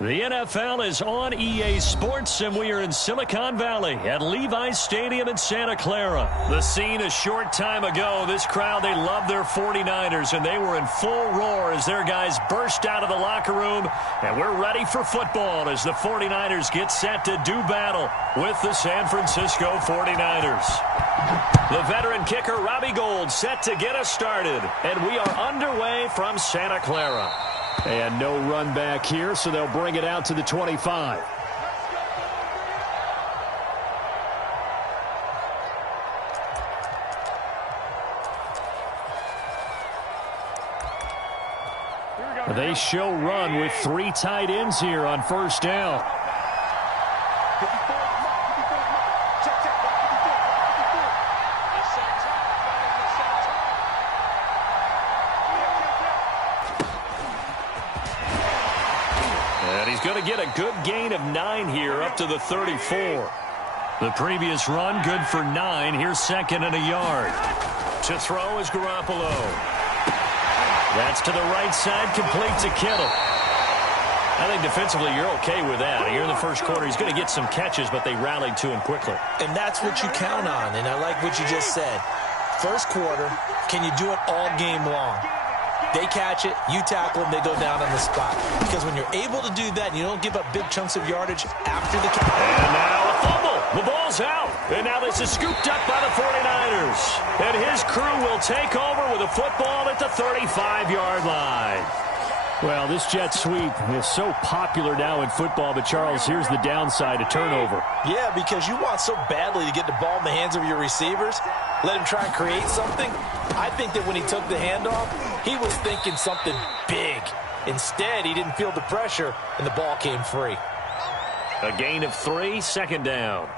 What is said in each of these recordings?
The NFL is on EA Sports, and we are in Silicon Valley at Levi's Stadium in Santa Clara. The scene a short time ago. This crowd, they love their 49ers, and they were in full roar as their guys burst out of the locker room. And we're ready for football as the 49ers get set to do battle with the San Francisco 49ers. The veteran kicker, Robbie Gould, set to get us started. And we are underway from Santa Clara. And no run back here, so they'll bring it out to the 25. They show run with 3 tight ends here on first down. Going to get a good gain of 9 here up to the 34. The previous run good for 9. Here's second and a yard. To throw is Garoppolo. That's to the right side, complete to Kittle. I think defensively you're okay with that. Here in the first quarter he's going to get some catches, but they rallied to him quickly. And that's what you count on, and I like what you just said. First quarter, can you do it all game long? They catch it, you tackle them, they go down on the spot. Because when you're able to do that, and you don't give up big chunks of yardage after the catch. And now a fumble. The ball's out. And now this is scooped up by the 49ers. And his crew will take over with a football at the 35-yard line. Well, this jet sweep is so popular now in football, but Charles, here's the downside, a turnover. Yeah, because you want so badly to get the ball in the hands of your receivers, let him try and create something. I think that when he took the handoff, he was thinking something big. Instead, he didn't feel the pressure, and the ball came free. A gain of 3, second down.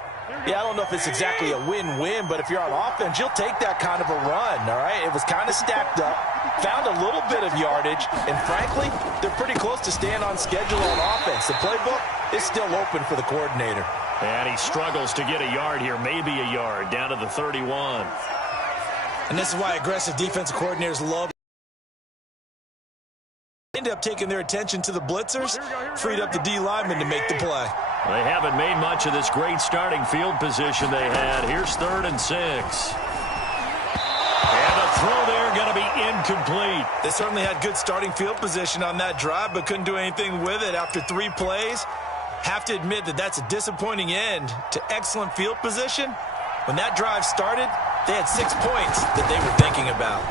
Yeah, I don't know if it's exactly a win-win, but if you're on offense, you'll take that kind of a run, all right? It was kind of stacked up, found a little bit of yardage, and frankly, they're pretty close to staying on schedule on offense. The playbook is still open for the coordinator. And he struggles to get a yard here, maybe a yard, down to the 31. And this is why aggressive defensive coordinators love. They end up taking their attention to the blitzers, freed up the D lineman to make the play. They haven't made much of this great starting field position they had. Here's 3rd and 6. And the throw there going to be incomplete. They certainly had good starting field position on that drive, but couldn't do anything with it after 3 plays. Have to admit that that's a disappointing end to excellent field position. When that drive started, they had 6 points that they were thinking about.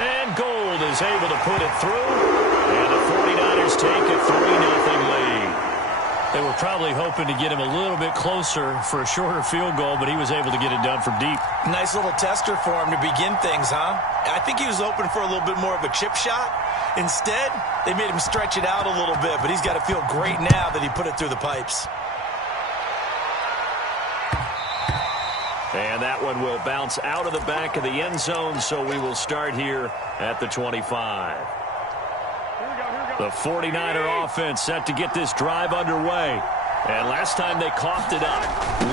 And Gould is able to put it through. And the 49ers take a 3-0 lead. They were probably hoping to get him a little bit closer for a shorter field goal, but he was able to get it done from deep. Nice little tester for him to begin things, huh? I think he was open for a little bit more of a chip shot. Instead, they made him stretch it out a little bit, but he's got to feel great now that he put it through the pipes. And that one will bounce out of the back of the end zone, so we will start here at the 25. The 49er offense set to get this drive underway. And last time they coughed it up,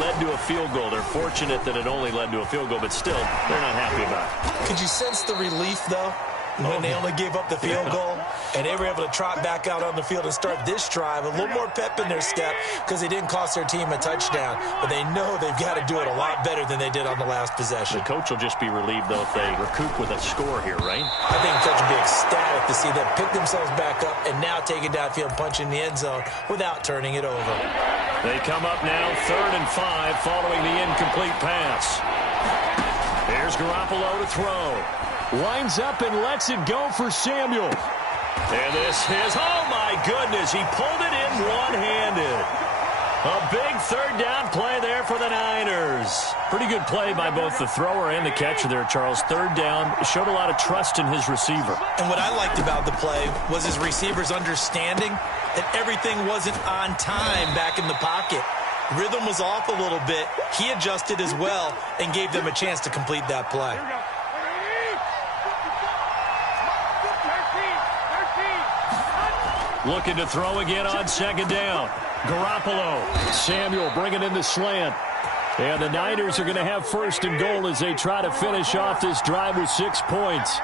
led to a field goal. They're fortunate that it only led to a field goal, but still, they're not happy about it. Could you sense the relief, though, when they only gave up the field goal? And they were able to trot back out on the field and start this drive. A little more pep in their step because they didn't cost their team a touchdown. But they know they've got to do it a lot better than they did on the last possession. The coach will just be relieved, though, if they recoup with a score here, right? I think the coach will be ecstatic to see them pick themselves back up and now take it downfield, punch in the end zone without turning it over. They come up now 3rd and 5 following the incomplete pass. Here's Garoppolo to throw. Lines up and lets it go for Samuel. And this is, oh my goodness, he pulled it in one-handed. A big 3rd down play there for the Niners. Pretty good play by both the thrower and the catcher there, Charles. 3rd down, showed a lot of trust in his receiver. And what I liked about the play was his receiver's understanding that everything wasn't on time back in the pocket. Rhythm was off a little bit. He adjusted as well and gave them a chance to complete that play. Looking to throw again on 2nd down. Garoppolo. Samuel bringing in the slant. And the Niners are going to have 1st and goal as they try to finish off this drive with 6 points.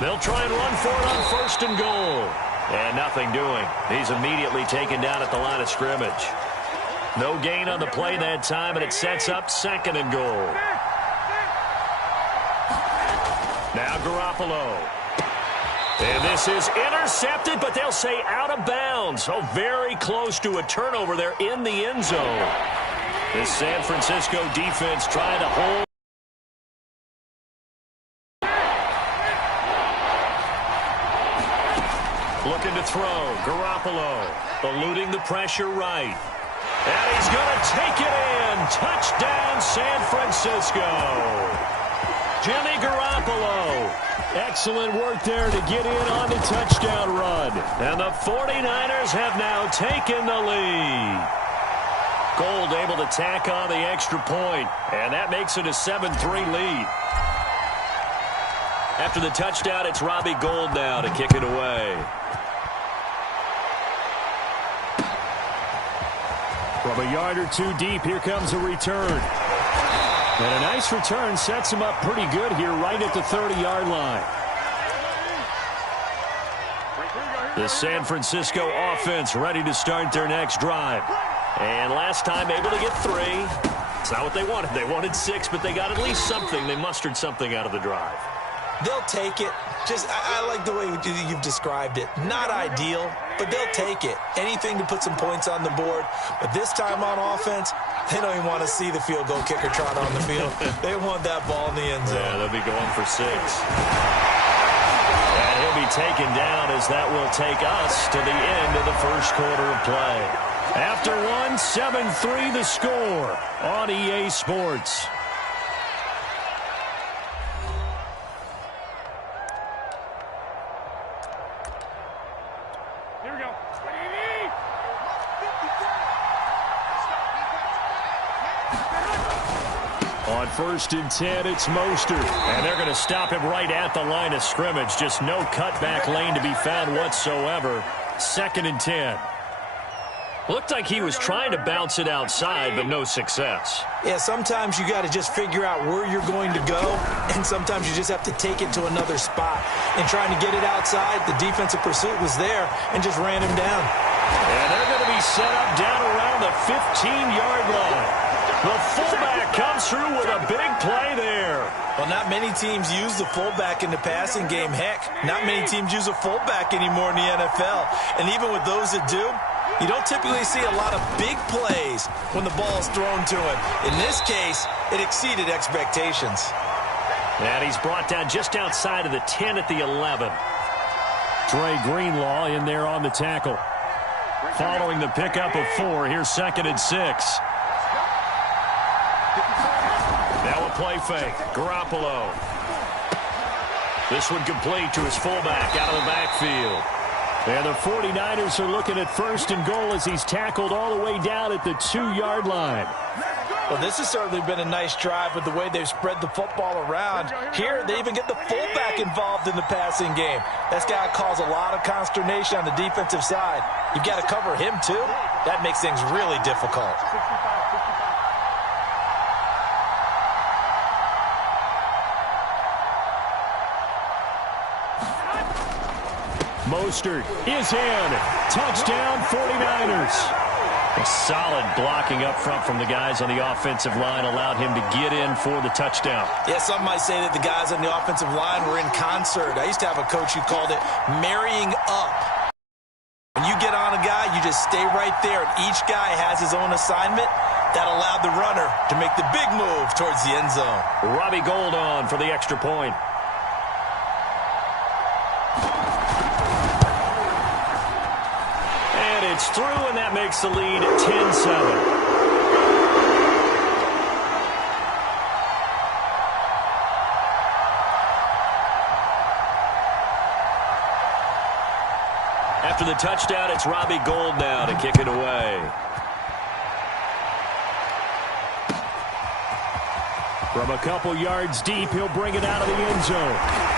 They'll try and run for it on 1st and goal. And nothing doing. He's immediately taken down at the line of scrimmage. No gain on the play that time, and it sets up 2nd and goal. Now Garoppolo. And this is intercepted, but they'll say out of bounds. Oh, very close to a turnover there in the end zone. This San Francisco defense trying to hold. Looking to throw. Garoppolo eluding the pressure right. And he's going to take it in. Touchdown, San Francisco. Jimmy Garoppolo. Excellent work there to get in on the touchdown run. And the 49ers have now taken the lead. Gold able to tack on the extra point, and that makes it a 7-3 lead. After the touchdown, it's Robbie Gould now to kick it away. From a yard or two deep, here comes a return. And a nice return sets him up pretty good here right at the 30-yard line. The San Francisco offense ready to start their next drive. And last time able to get 3. It's not what they wanted. They wanted 6, but they got at least something. They mustered something out of the drive. They'll take it. I like the way you've described it. Not ideal, but they'll take it. Anything to put some points on the board. But this time on offense, they don't even want to see the field goal kicker trot on the field. They want that ball in the end zone. Yeah, they'll be going for 6. And he'll be taken down as that will take us to the end of the first quarter of play. After 7-3 the score on EA Sports. Here we go. On 1st and 10, it's Mostert. And they're going to stop him right at the line of scrimmage. Just no cutback lane to be found whatsoever. 2nd and 10. Looked like he was trying to bounce it outside, but no success. Yeah, sometimes you got to just figure out where you're going to go, and sometimes you just have to take it to another spot. And trying to get it outside, the defensive pursuit was there and just ran him down. And they're going to be set up down around the 15-yard line. The fullback comes through with a big play there. Well, not many teams use the fullback in the passing game. Heck, not many teams use a fullback anymore in the NFL. And even with those that do, you don't typically see a lot of big plays when the ball is thrown to him. In this case, it exceeded expectations. And he's brought down just outside of the 10 at the 11. Dre Greenlaw in there on the tackle. Following the pickup of 4, here's 2nd and 6. Now a play fake. Garoppolo. This one complete to his fullback out of the backfield. And the 49ers are looking at 1st and goal as he's tackled all the way down at the 2-yard line. Well, this has certainly been a nice drive with the way they've spread the football around. Here, they even get the fullback involved in the passing game. That's got to cause a lot of consternation on the defensive side. You've got to cover him, too. That makes things really difficult. Mostert is in. Touchdown, 49ers. A solid blocking up front from the guys on the offensive line allowed him to get in for the touchdown. Yeah, some might say that the guys on the offensive line were in concert. I used to have a coach who called it marrying up. When you get on a guy, you just stay right there, and each guy has his own assignment. That allowed the runner to make the big move towards the end zone. Robbie Gould on for the extra point. It's through, and that makes the lead 10-7. After the touchdown, it's Robbie Gould now to kick it away. From a couple yards deep, he'll bring it out of the end zone.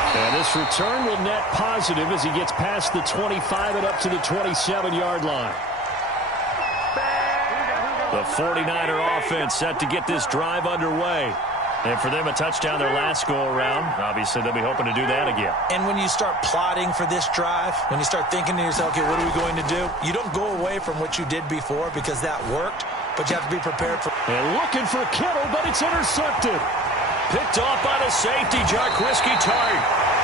And this return will net positive as he gets past the 25 and up to the 27-yard line. The 49er offense set to get this drive underway. And for them, a touchdown their last go-around. Obviously, they'll be hoping to do that again. And when you start plotting for this drive, when you start thinking to yourself, okay, what are we going to do? You don't go away from what you did before because that worked, but you have to be prepared for... And looking for Kittle, but it's intercepted. Picked off by the safety, Jarquiski Tart.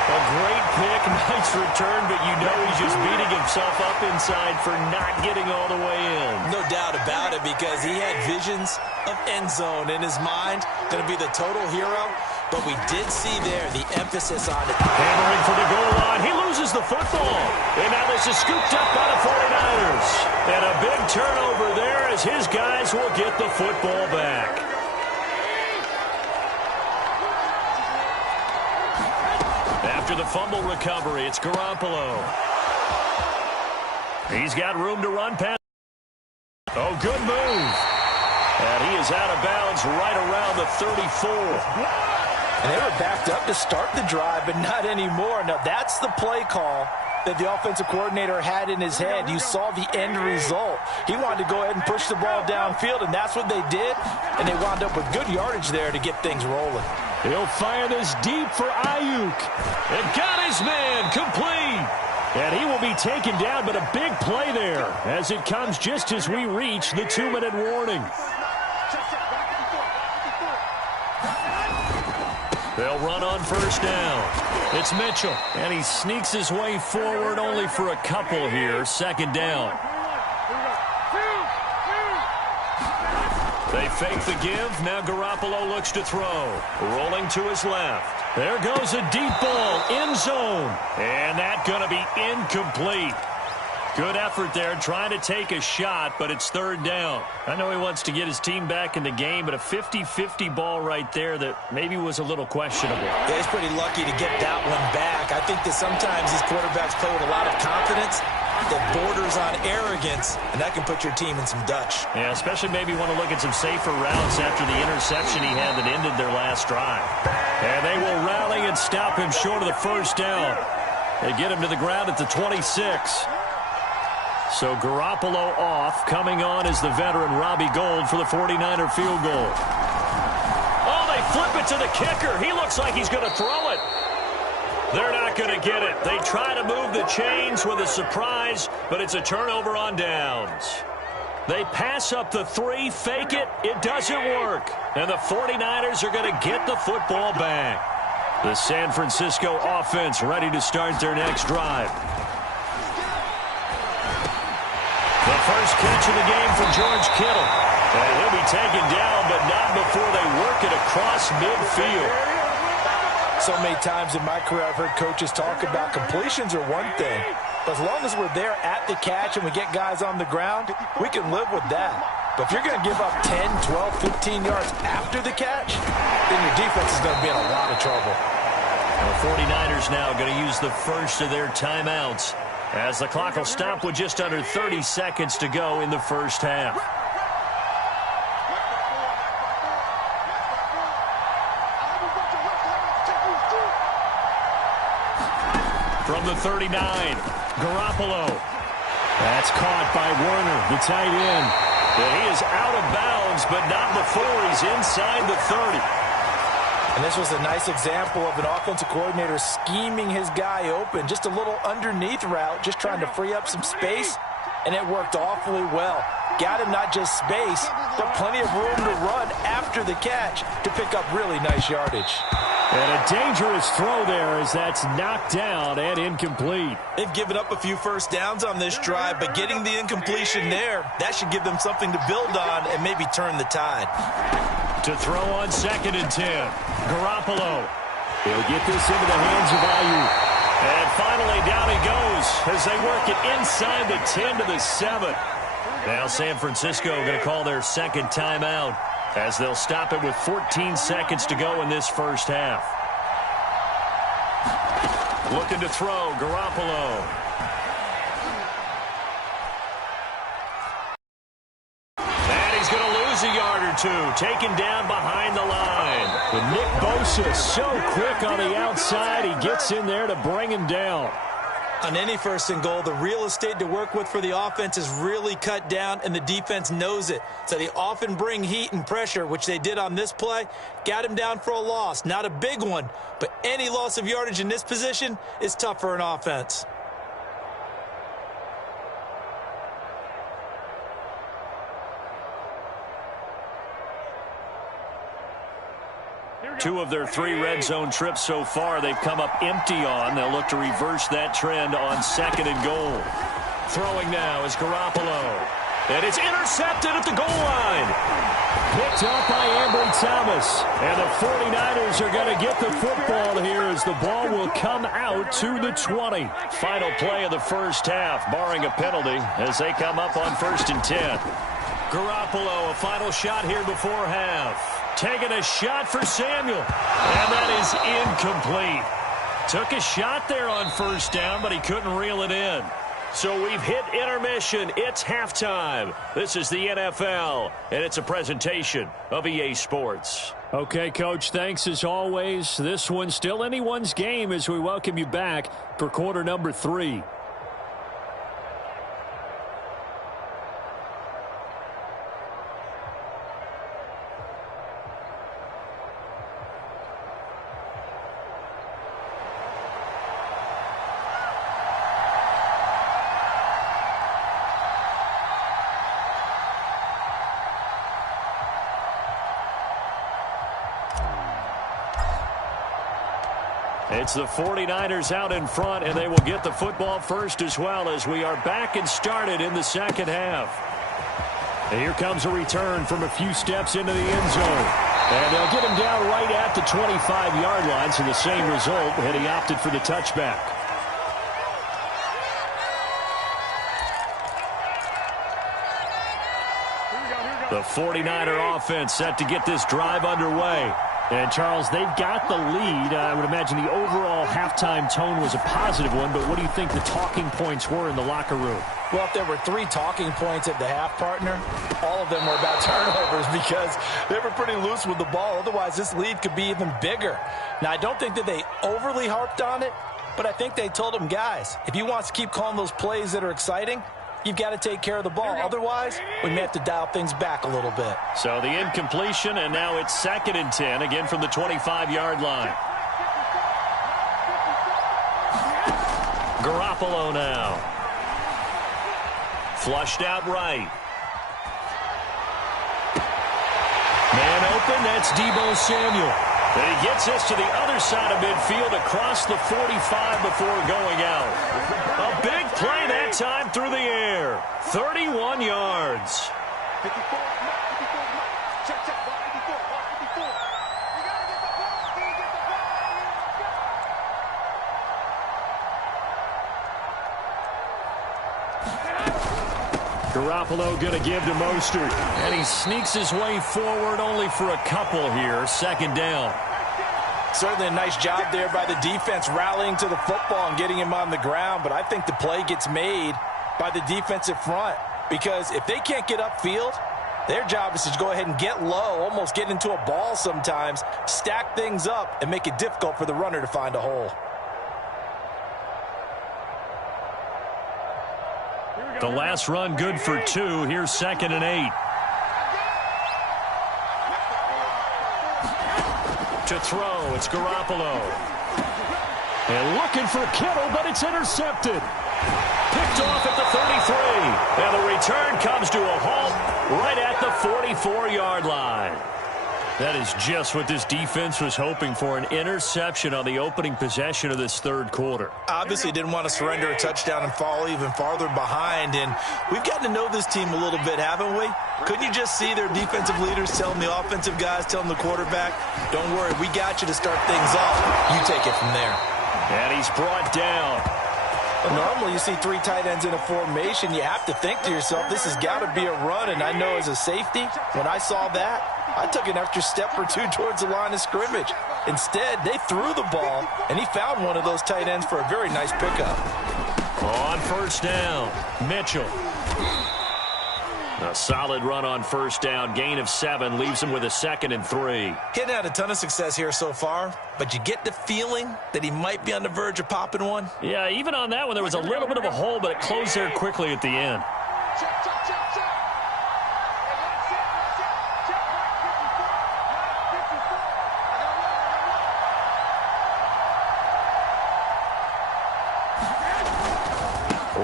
A great pick, nice return, but you know he's just beating himself up inside for not getting all the way in. No doubt about it, because he had visions of end zone in his mind. Going to be the total hero, but we did see there the emphasis on it. Hammering for the goal line. He loses the football. And now this is scooped up by the 49ers. And a big turnover there as his guys will get the football back. After the fumble recovery, it's Garoppolo. He's got room to run past. Oh, good move. And he is out of bounds right around the 34. And they were backed up to start the drive, but not anymore. Now, that's the play call that the offensive coordinator had in his head. You saw the end result. He wanted to go ahead and push the ball downfield, and that's what they did. And they wound up with good yardage there to get things rolling. He'll fire this deep for Ayuk. And got his man complete. And he will be taken down, but a big play there as it comes just as we reach the 2-minute warning. They'll run on first down. It's Mitchell, and he sneaks his way forward only for a couple here. Second down. They fake the give. Now Garoppolo looks to throw. Rolling to his left. There goes a deep ball. End zone. And that's going to be incomplete. Good effort there, trying to take a shot, but it's third down. I know he wants to get his team back in the game, but a 50-50 ball right there that maybe was a little questionable. Yeah, he's pretty lucky to get that one back. I think that sometimes these quarterbacks play with a lot of confidence that borders on arrogance, and that can put your team in some Dutch. Yeah, especially maybe want to look at some safer routes after the interception he had that ended their last drive. And they will rally and stop him short of the first down. They get him to the ground at the 26. So Garoppolo off. Coming on is the veteran Robbie Gould for the 49er field goal. Oh, they flip it to the kicker. He looks like he's going to throw it. They're not going to get it. They try to move the chains with a surprise, but it's a turnover on downs. They pass up the 3, fake it. It doesn't work. And the 49ers are going to get the football back. The San Francisco offense ready to start their next drive. The first catch of the game for George Kittle. And he'll be taken down, but not before they work it across midfield. So many times in my career I've heard coaches talk about completions are one thing. But as long as we're there at the catch and we get guys on the ground, we can live with that. But if you're going to give up 10, 12, 15 yards after the catch, then your defense is going to be in a lot of trouble. The 49ers now going to use the first of their timeouts, as the clock will stop with just under 30 seconds to go in the first half. From the 39, Garoppolo. That's caught by Werner, the tight end. And he is out of bounds, but not before he's inside the 30. And this was a nice example of an offensive coordinator scheming his guy open. Just a little underneath route, just trying to free up some space, and it worked awfully well. Got him not just space, but plenty of room to run after the catch to pick up really nice yardage. And a dangerous throw there as that's knocked down and incomplete. They've given up a few first downs on this drive, but getting the incompletion there, that should give them something to build on and maybe turn the tide. To throw on 2nd and 10. Garoppolo. He'll get this into the hands of Ayuk. And finally down he goes as they work it inside the 10 to the 7. Now San Francisco going to call their second timeout as they'll stop it with 14 seconds to go in this first half. Looking to throw, Garoppolo. And he's going to lose a yard or two, taken down behind the line. But Nick Bosa so quick on the outside, he gets in there to bring him down. On any first and goal, the real estate to work with for the offense is really cut down, and the defense knows it. So they often bring heat and pressure, which they did on this play. Got him down for a loss. Not a big one, but any loss of yardage in this position is tough for an offense. Two of their 3 red zone trips so far, they've come up empty on. They'll look to reverse that trend on 2nd and goal. Throwing now is Garoppolo. And it's intercepted at the goal line. Picked up by Ambry Thomas. And the 49ers are going to get the football here as the ball will come out to the 20. Final play of the first half, barring a penalty, as they come up on 1st and 10. Garoppolo, a final shot here before half. Taking a shot for Samuel. And that is incomplete. Took a shot there on 1st down, but he couldn't reel it in. So we've hit intermission. It's halftime. This is the NFL, and it's a presentation of EA Sports. Okay, Coach, thanks as always. This one's still anyone's game as we welcome you back for quarter number 3. It's the 49ers out in front, and they will get the football first as well as we are back and started in the second half. And here comes a return from a few steps into the end zone. And they'll get him down right at the 25-yard line, so the same result, and he opted for the touchback. The 49er offense set to get this drive underway. And, Charles, they've got the lead. I would imagine the overall halftime tone was a positive one, but what do you think the talking points were in the locker room? Well, if there were 3 talking points at the half, partner, all of them were about turnovers because they were pretty loose with the ball. Otherwise, this lead could be even bigger. Now, I don't think that they overly harped on it, but I think they told them, guys, if you want to keep calling those plays that are exciting, you've got to take care of the ball. Otherwise, we may have to dial things back a little bit. So the incompletion, and now it's 2nd and 10, again from the 25-yard line. Garoppolo now. Flushed out right. Man open, that's Deebo Samuel. And he gets us to the other side of midfield across the 45 before going out. A big play that time through the air. 31 yards. Garoppolo going to give to Mostert. And he sneaks his way forward only for a couple here. 2nd down. Certainly a nice job there by the defense rallying to the football and getting him on the ground. But I think the play gets made by the defensive front. Because if they can't get upfield, their job is to go ahead and get low, almost get into a ball sometimes, stack things up, and make it difficult for the runner to find a hole. The last run good for 2. Here's 2nd and 8. To throw, it's Garoppolo. And looking for Kittle, but it's intercepted. Picked off at the 33. And the return comes to a halt right at the 44-yard line. That is just what this defense was hoping for, an interception on the opening possession of this 3rd quarter. Obviously didn't want to surrender a touchdown and fall even farther behind, and we've gotten to know this team a little bit, haven't we? Couldn't you just see their defensive leaders telling the offensive guys, telling the quarterback, don't worry, we got you to start things off. You take it from there. And he's brought down. Normally you see 3 tight ends in a formation. You have to think to yourself, this has got to be a run, and I know as a safety, when I saw that, I took an extra step or 2 towards the line of scrimmage. Instead, they threw the ball, and he found one of those tight ends for a very nice pickup. On 1st down, Mitchell. A solid run on first down. Gain of 7 leaves him with a 2nd and 3. He hadn't had a ton of success here so far, but you get the feeling that he might be on the verge of popping one. Yeah, even on that one, there was a little bit of a hole, but it closed there quickly at the end.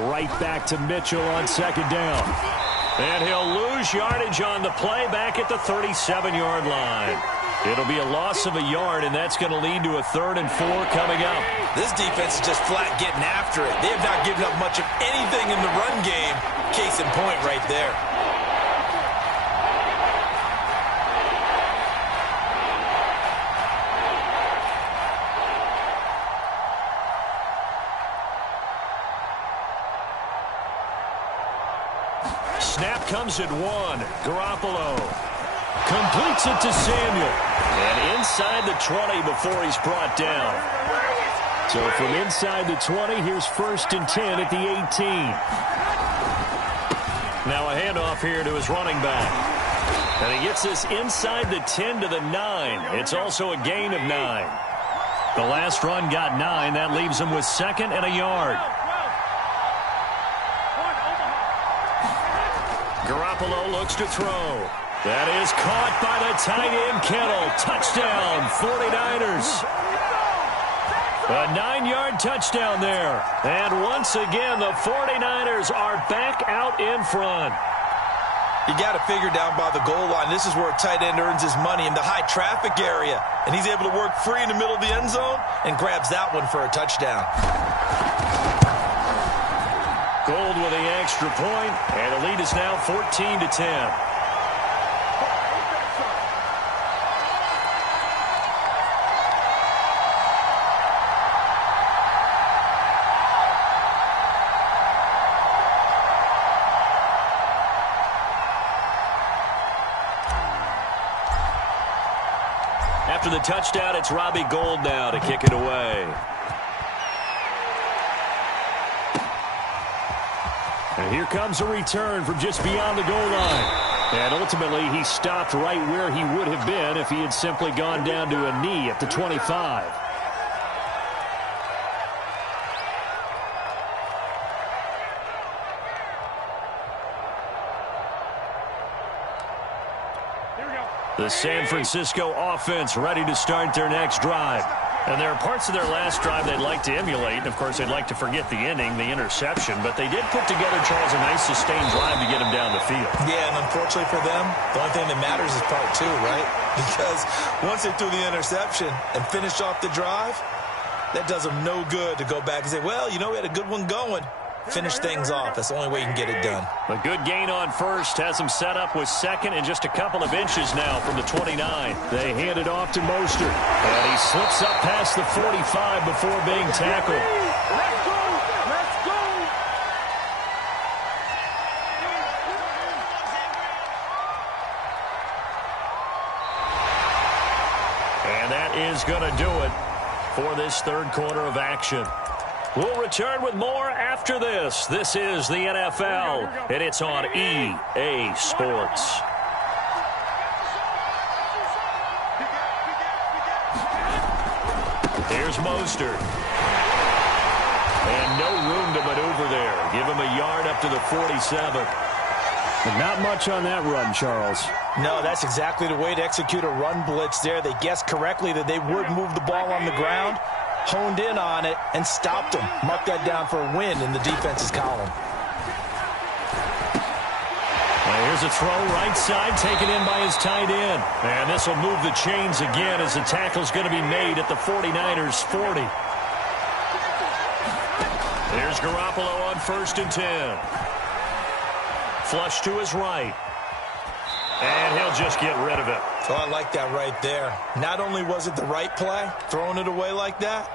Right back to Mitchell on 2nd down. And he'll lose yardage on the play back at the 37-yard line. It'll be a loss of a yard, and that's going to lead to a 3rd and 4 coming up. This defense is just flat getting after it. They have not given up much of anything in the run game. Case in point right there. Snap comes at 1. Garoppolo completes it to Samuel. And inside the 20 before he's brought down. So from inside the 20, here's 1st and 10 at the 18. Now a handoff here to his running back. And he gets this inside the 10 to the 9. It's also a gain of 9. The last run got 9. That leaves him with 2nd and a yard. Garoppolo looks to throw. That is caught by the tight end, Kittle. Touchdown, 49ers. A 9-yard touchdown there. And once again, the 49ers are back out in front. You got to figure down by the goal line. This is where a tight end earns his money in the high traffic area. And he's able to work free in the middle of the end zone and grabs that one for a touchdown. Gold with the extra point, and the lead is now 14-10. After the touchdown, it's Robbie Gould now to kick it away. And here comes a return from just beyond the goal line. And ultimately, he stopped right where he would have been if he had simply gone down to a knee at the 25. The San Francisco offense ready to start their next drive. And there are parts of their last drive they'd like to emulate. Of course, they'd like to forget the ending, the interception. But they did put together, Charles, a nice sustained drive to get him down the field. Yeah, and unfortunately for them, the only thing that matters is part 2, right? Because once they threw the interception and finished off the drive, that does them no good to go back and say, well, you know, we had a good one going. Finish things off. That's the only way you can get it done. A good gain on first has him set up with 2nd and just a couple of inches now from the 29. They hand it off to Mostert. And he slips up past the 45 before being tackled. Let's go! Let's go! And that is going to do it for this 3rd quarter of action. We'll return with more after this. This is the NFL, and it's on EA Sports. Here's Mostert. And no room to maneuver there. Give him a yard up to the 47. But not much on that run, Charles. No, that's exactly the way to execute a run blitz there. They guessed correctly that they would move the ball on the ground, honed in on it, and stopped them. Mark that down for a win in the defense's column. Well, here's a throw right side, taken in by his tight end. And this will move the chains again as the tackle's going to be made at the 49ers' 40. There's Garoppolo on 1st and 10. Flush to his right. And he'll just get rid of it. Oh, I like that right there. Not only was it the right play, throwing it away like that,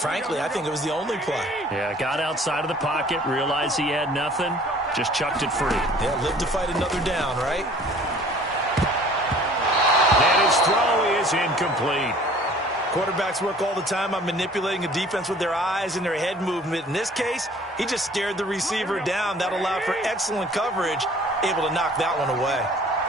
frankly, I think it was the only play. Yeah, got outside of the pocket, realized he had nothing, just chucked it free. Yeah, live to fight another down, right? And his throw is incomplete. Quarterbacks work all the time on manipulating a defense with their eyes and their head movement. In this case, he just stared the receiver down. That allowed for excellent coverage able to knock that one away.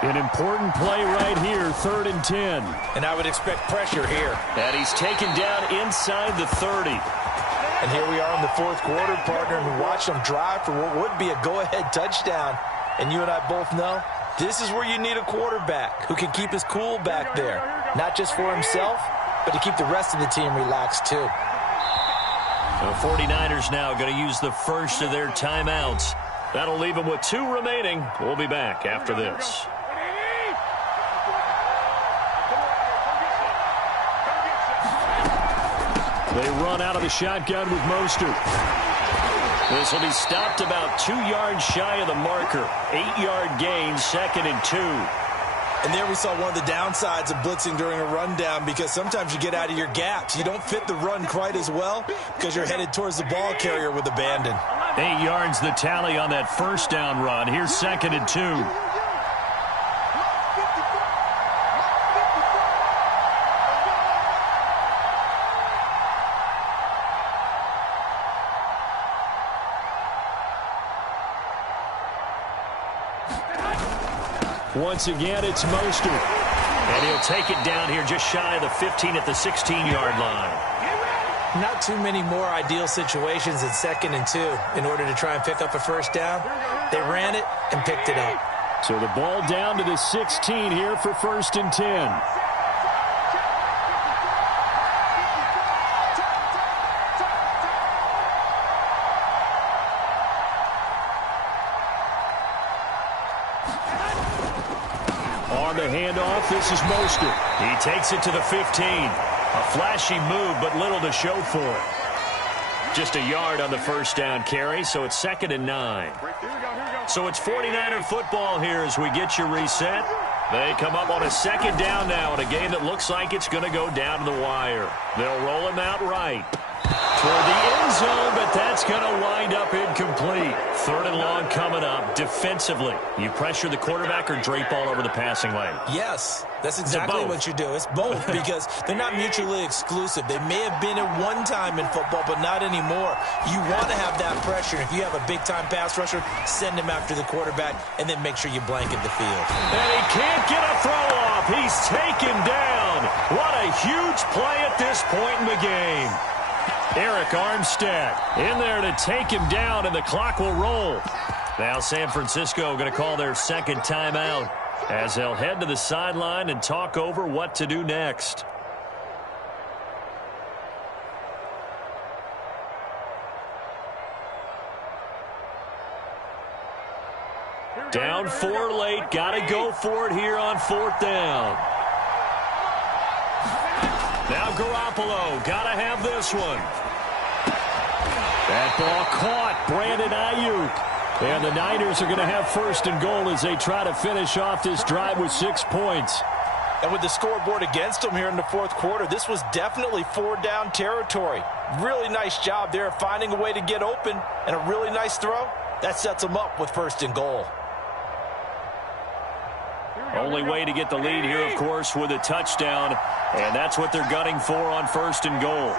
An important play right here, 3rd and 10. And I would expect pressure here. And he's taken down inside the 30. And here we are in the 4th quarter, partner, and we watched them drive for what would be a go-ahead touchdown. And you and I both know this is where you need a quarterback who can keep his cool back there. Not just for himself, but to keep the rest of the team relaxed too. The 49ers now going to use the first of their timeouts. That'll leave them with 2 remaining. We'll be back after this. They run out of the shotgun with Mostert. This will be stopped about 2 yards shy of the marker. 8-yard gain, 2nd and 2. And there we saw one of the downsides of blitzing during a rundown, because sometimes you get out of your gaps. You don't fit the run quite as well because you're headed towards the ball carrier with abandon. 8 yards the tally on that first down run. Here's 2nd and 2. Once again, it's Mostert. And he'll take it down here just shy of the 15 at the 16-yard line. Not too many more ideal situations in 2nd and 2 in order to try and pick up a first down. They ran it and picked it up. So the ball down to the 16 here for 1st and 10. On the handoff, this is Mostert. He takes it to the 15. A flashy move, but little to show for it. Just a yard on the first down carry, so it's 2nd and 9. So it's 49er football here as we get you reset. They come up on a 2nd down now in a game that looks like it's going to go down to the wire. They'll roll him out right toward the end zone, but that's going to wind up incomplete. 3rd and long coming up. Defensively, you pressure the quarterback or drape all over the passing lane? Yes, that's exactly what you do. It's both because they're not mutually exclusive. They may have been at one time in football, but not anymore. You want to have that pressure. If you have a big-time pass rusher, send him after the quarterback, and then make sure you blanket the field. And he can't get a throw off. He's taken down. What a huge play at this point in the game. Eric Armstead in there to take him down, and the clock will roll. Now San Francisco going to call their 2nd timeout as they'll head to the sideline and talk over what to do next. Down 4 late. Got to go for it here on 4th down. Now Garoppolo, got to have this one. That ball caught. Brandon Ayuk. And the Niners are going to have 1st and goal as they try to finish off this drive with 6 points. And with the scoreboard against them here in the 4th quarter, this was definitely 4-down territory. Really nice job there finding a way to get open, and a really nice throw. That sets them up with 1st and goal. Only way to get the lead here, of course, with a touchdown. And that's what they're gunning for on 1st and goal.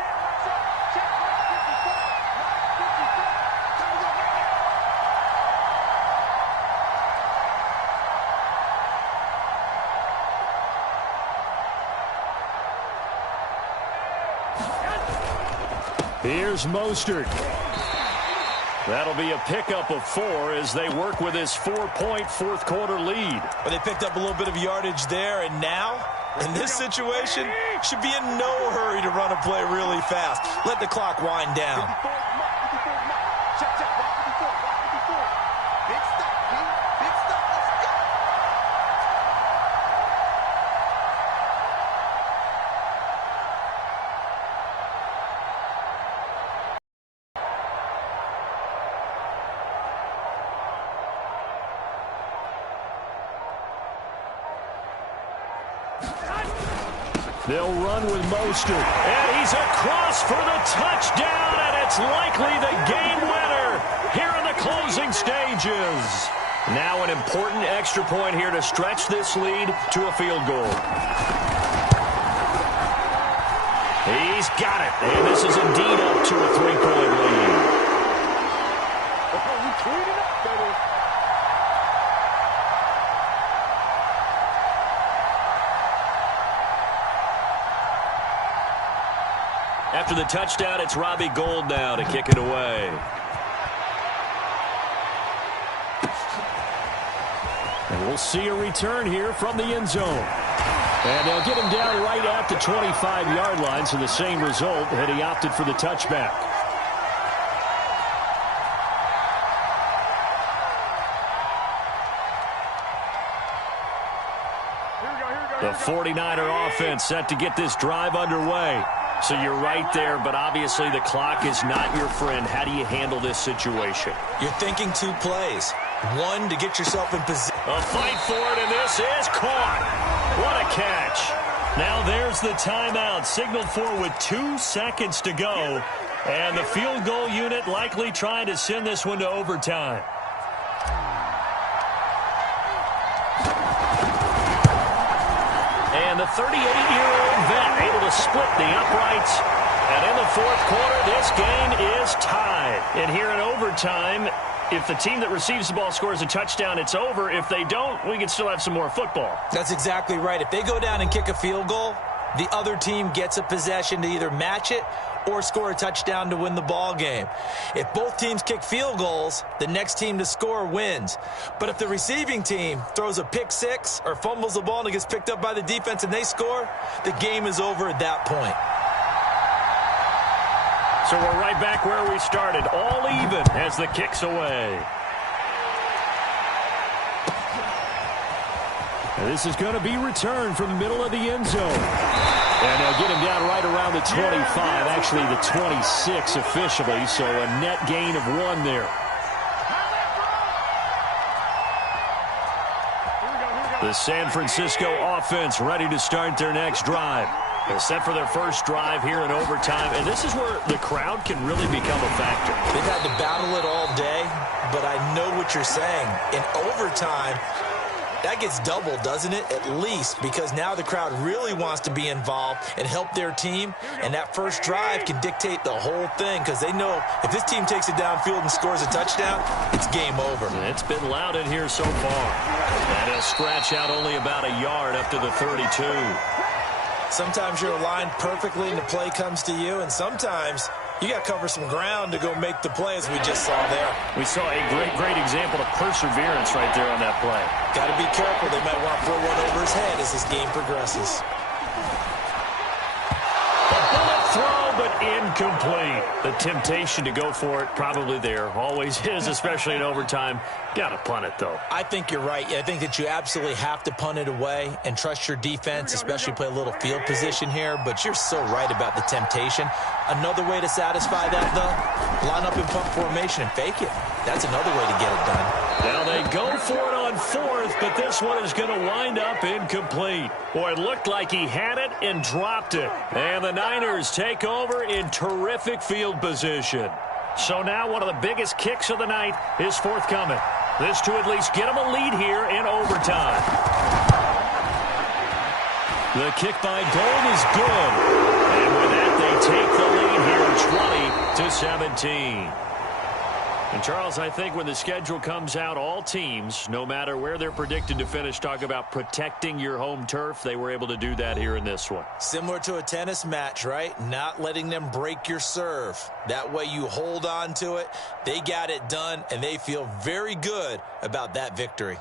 Here's Mostert. That'll be a pickup of 4 as they work with this 4-point 4th quarter lead. But they picked up a little bit of yardage there, and now, in this situation, should be in no hurry to run a play really fast. Let the clock wind down. They'll run with Mostert. And he's across for the touchdown, and it's likely the game winner here in the closing stages. Now an important extra point here to stretch this lead to a field goal. He's got it, and this is indeed up to a 3-point lead. After the touchdown, it's Robbie Gould now to kick it away. And we'll see a return here from the end zone. And they'll get him down right at the 25-yard line, so the same result had he opted for the touchback. The 49er offense set to get this drive underway. So you're right there, but obviously the clock is not your friend. How do you handle this situation? You're thinking 2 plays. One, to get yourself in position. A fight for it, and this is caught. What a catch. Now there's the timeout, signaled for with 2 seconds to go. And the field goal unit likely trying to send this one to overtime. And the 38-year-old vet able to split the uprights. And in the fourth quarter, this game is tied. And here in overtime, if the team that receives the ball scores a touchdown, it's over. If they don't, we can still have some more football. That's exactly right. If they go down and kick a field goal, the other team gets a possession to either match it or score a touchdown to win the ball game. If both teams kick field goals, the next team to score wins. But if the receiving team throws a pick six or fumbles the ball and it gets picked up by the defense and they score, the game is over at that point. So we're right back where we started, all even as the kick's away. And this is going to be returned from the middle of the end zone. And they'll get him down right around the 25, actually the 26 officially, so a net gain of 1 there. The San Francisco offense ready to start their next drive. They're set for their first drive here in overtime, and this is where the crowd can really become a factor. They've had to battle it all day, but I know what you're saying. In overtime, that gets doubled, doesn't it? At least, because now the crowd really wants to be involved and help their team, and that first drive can dictate the whole thing because they know if this team takes it downfield and scores a touchdown, it's game over. It's been loud in here so far. And he'll scratch out only about a yard up to the 32. Sometimes you're aligned perfectly and the play comes to you, and sometimes you got to cover some ground to go make the play, as we just saw there. We saw a great example of perseverance right there on that play. Got to be careful. They might want to throw one over his head as this game progresses. A bullet throw, but incomplete. The temptation to go for it probably there. Always is, especially in overtime. Got to punt it, though. I think you're right. I think that you absolutely have to punt it away and trust your defense, especially play a little field position here. But you're so right about the temptation. Another way to satisfy that, though, line up in punt formation and fake it. That's another way to get it done. Now they go for it on fourth, but this one is going to wind up incomplete. Boy, it looked like he had it and dropped it. And the Niners take over in terrific field position. So now one of the biggest kicks of the night is forthcoming. This to at least get them a lead here in overtime. The kick by Gould is good. And with that, they take the lead here 20-17. And, Charles, I think when the schedule comes out, all teams, no matter where they're predicted to finish, talk about protecting your home turf. They were able to do that here in this one. Similar to a tennis match, right? Not letting them break your serve. That way you hold on to it. They got it done, and they feel very good about that victory.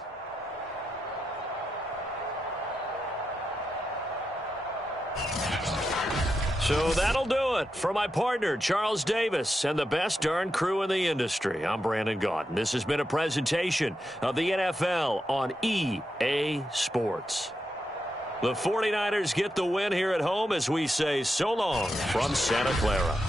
So that'll do it for my partner, Charles Davis, and the best darn crew in the industry. I'm Brandon Gaudin. This has been a presentation of the NFL on EA Sports. The 49ers get the win here at home as we say so long from Santa Clara.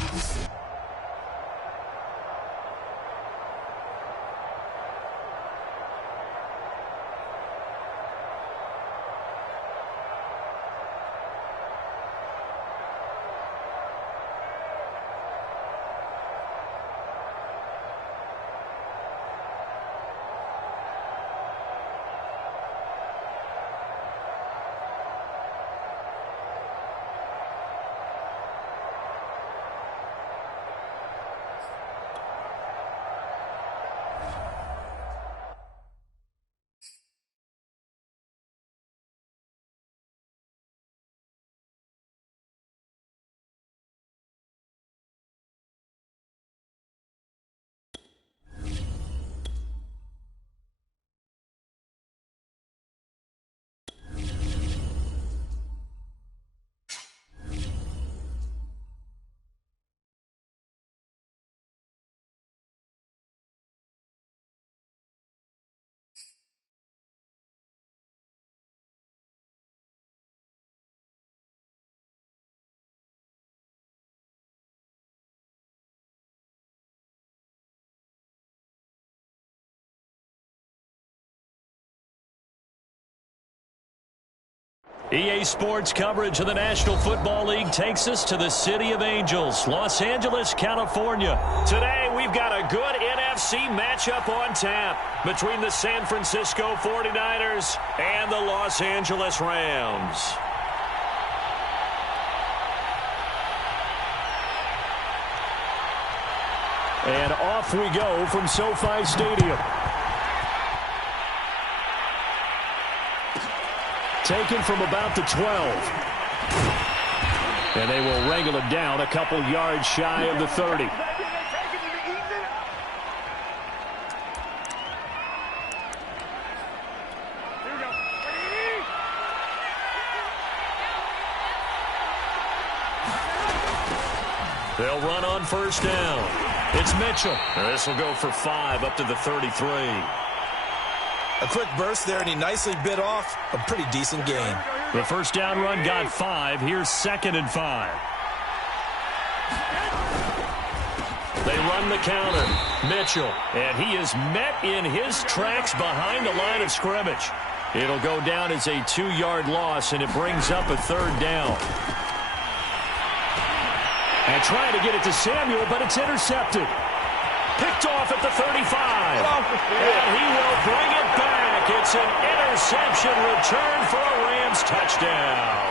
EA Sports coverage of the National Football League takes us to the City of Angels, Los Angeles, California. Today, we've got a good NFC matchup on tap between the San Francisco 49ers and the Los Angeles Rams. And off we go from SoFi Stadium. Taken from about the 12. And they will wrangle it down a couple yards shy of the 30. They'll run on first down. It's Mitchell. This will go for 5 up to the 33. A quick burst there, and he nicely bit off a pretty decent gain. The first down run got 5. Here's 2nd and 5. They run the counter. Mitchell, and he is met in his tracks behind the line of scrimmage. It'll go down as a 2-yard loss, and it brings up a 3rd down. And trying to get it to Samuel, but it's intercepted. Picked off at the 35. And he will bring it back. It's an interception return for a Rams touchdown.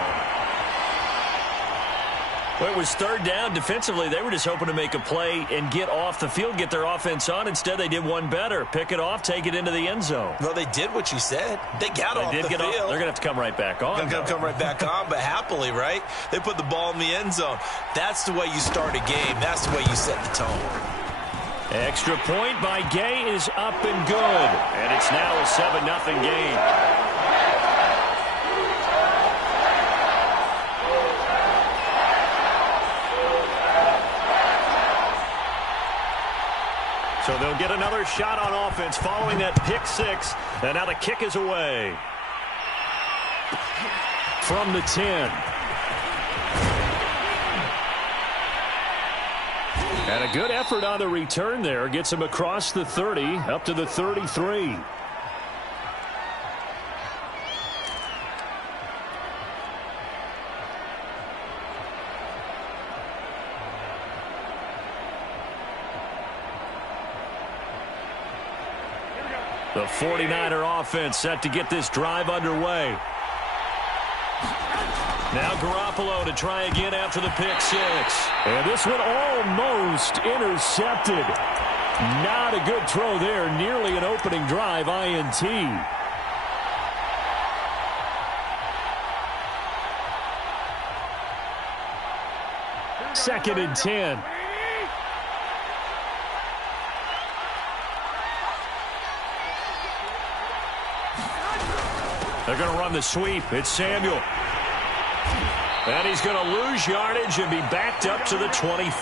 Well, it was 3rd down. Defensively, they were just hoping to make a play and get off the field, get their offense on. Instead, they did one better. Pick it off, take it into the end zone. Well, they did what you said. They got off the field. They're going to have to come right back on. They're going to come right back on, but happily, right? They put the ball in the end zone. That's the way you start a game. That's the way you set the tone. Extra point by Gay is up and good. And it's now a 7-0 game. So they'll get another shot on offense following that pick 6. And now the kick is away. From the 10. And a good effort on the return there. Gets him across the 30, up to the 33. The 49er offense set to get this drive underway. Now Garoppolo to try again after the pick 6. And this one almost intercepted. Not a good throw there. Nearly an opening drive, INT. Second and 10. They're going to run the sweep. It's Samuel. And he's going to lose yardage and be backed up to the 25.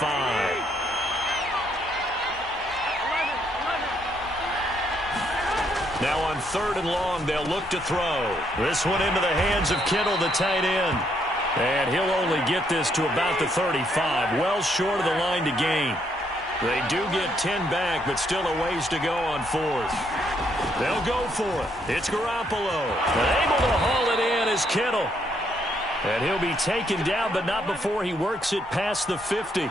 Now on 3rd and long, they'll look to throw. This one into the hands of Kittle, the tight end. And he'll only get this to about the 35, well short of the line to gain. They do get 10 back, but still a ways to go on 4th. They'll go for it. It's Garoppolo. Able to haul it in is Kittle. And he'll be taken down, but not before he works it past the 50.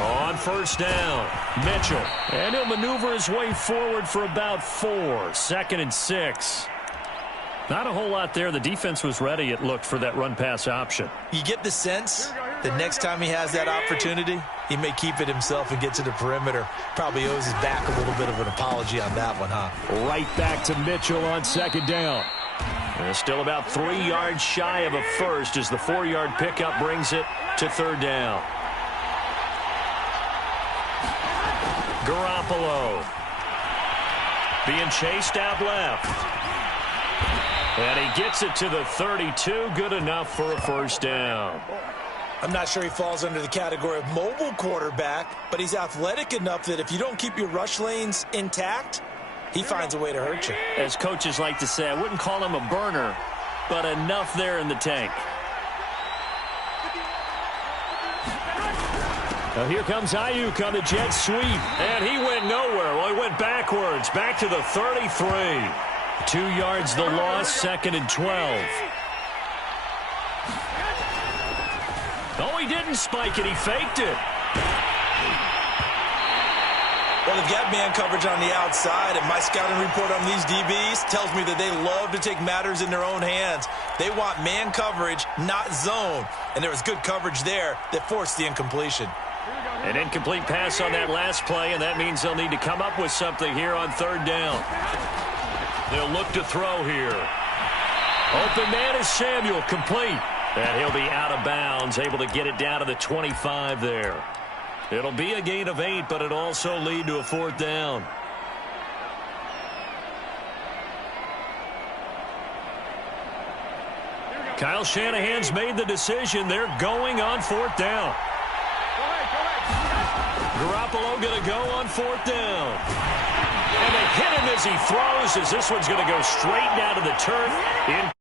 On first down, Mitchell. And he'll maneuver his way forward for about 4. 2nd and 6. Not a whole lot there. The defense was ready, it looked, for that run-pass option. You get the sense that next time he has that opportunity, he may keep it himself and get to the perimeter. Probably owes his back a little bit of an apology on that one, huh? Right back to Mitchell on 2nd down. And still about 3 yards shy of a first as the 4-yard pickup brings it to 3rd down. Garoppolo being chased out left. And he gets it to the 32. Good enough for a first down. I'm not sure he falls under the category of mobile quarterback, but he's athletic enough that if you don't keep your rush lanes intact, he finds a way to hurt you. As coaches like to say, I wouldn't call him a burner, but enough there in the tank. Now here comes Ayuk on the jet sweep. And he went nowhere. Well, he went backwards, back to the 33. 2 yards the loss, 2nd and 12. Oh, he didn't spike it. He faked it. Well, they've got man coverage on the outside, and my scouting report on these DBs tells me that they love to take matters in their own hands. They want man coverage, not zone. And there was good coverage there that forced the incompletion. An incomplete pass on that last play, and that means they'll need to come up with something here on 3rd down. They'll look to throw here. Open man is Samuel, complete. And he'll be out of bounds, able to get it down to the 25 there. It'll be a gain of 8, but it'll also lead to a 4th down. Kyle Shanahan's made the decision. They're going on 4th down. Garoppolo going to go on 4th down. And they hit him as he throws, as this one's going to go straight down to the turf,